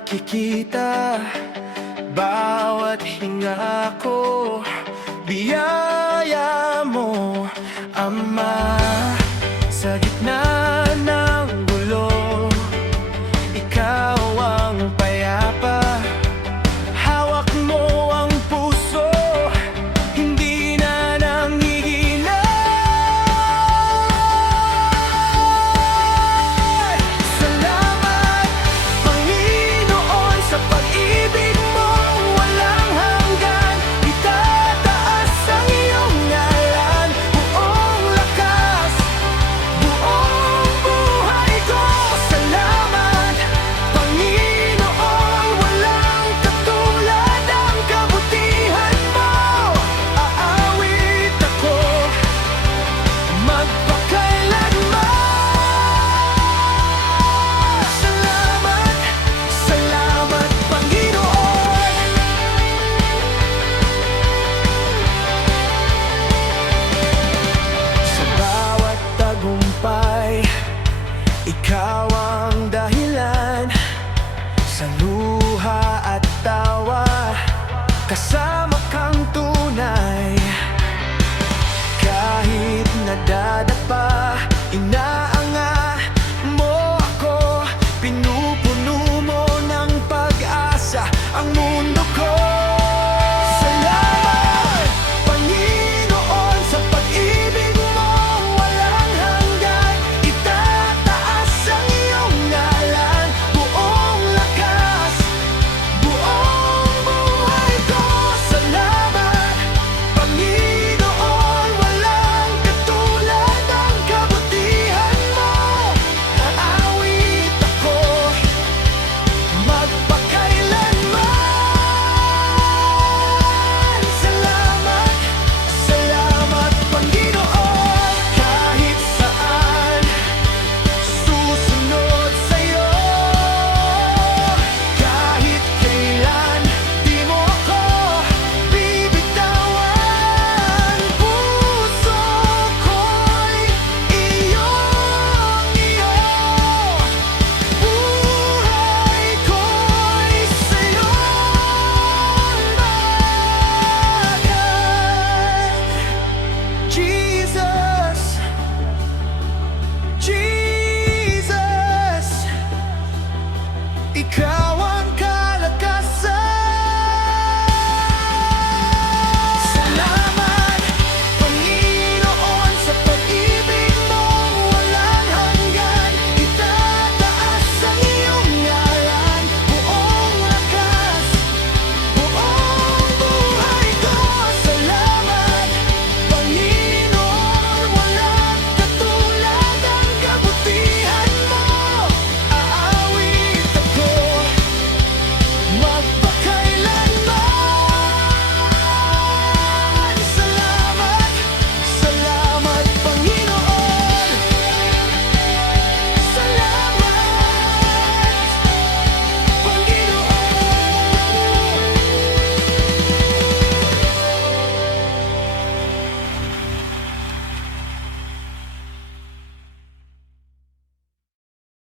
nakikita, bawat hinga ko, biyaya mo, Ama. Sa gitna ng gulo, ikaw ang payapa. Hawak mo ang puso, hindi na nanghihina. Salamat, Panginoon, sa pag-ibig mo walang hanggan. Itataas ang iyong ngalan, buong lakas, buong buhay ko. Salamat, Panginoon, walang katulad ang kabutihan mo. Aawit ako magpakailanman. Salamat, salamat, Panginoon. Sa bawat tagumpay, ikaw ang dahilan. Sa luha at tawa, kasama kang tunay. Kahit nadadapa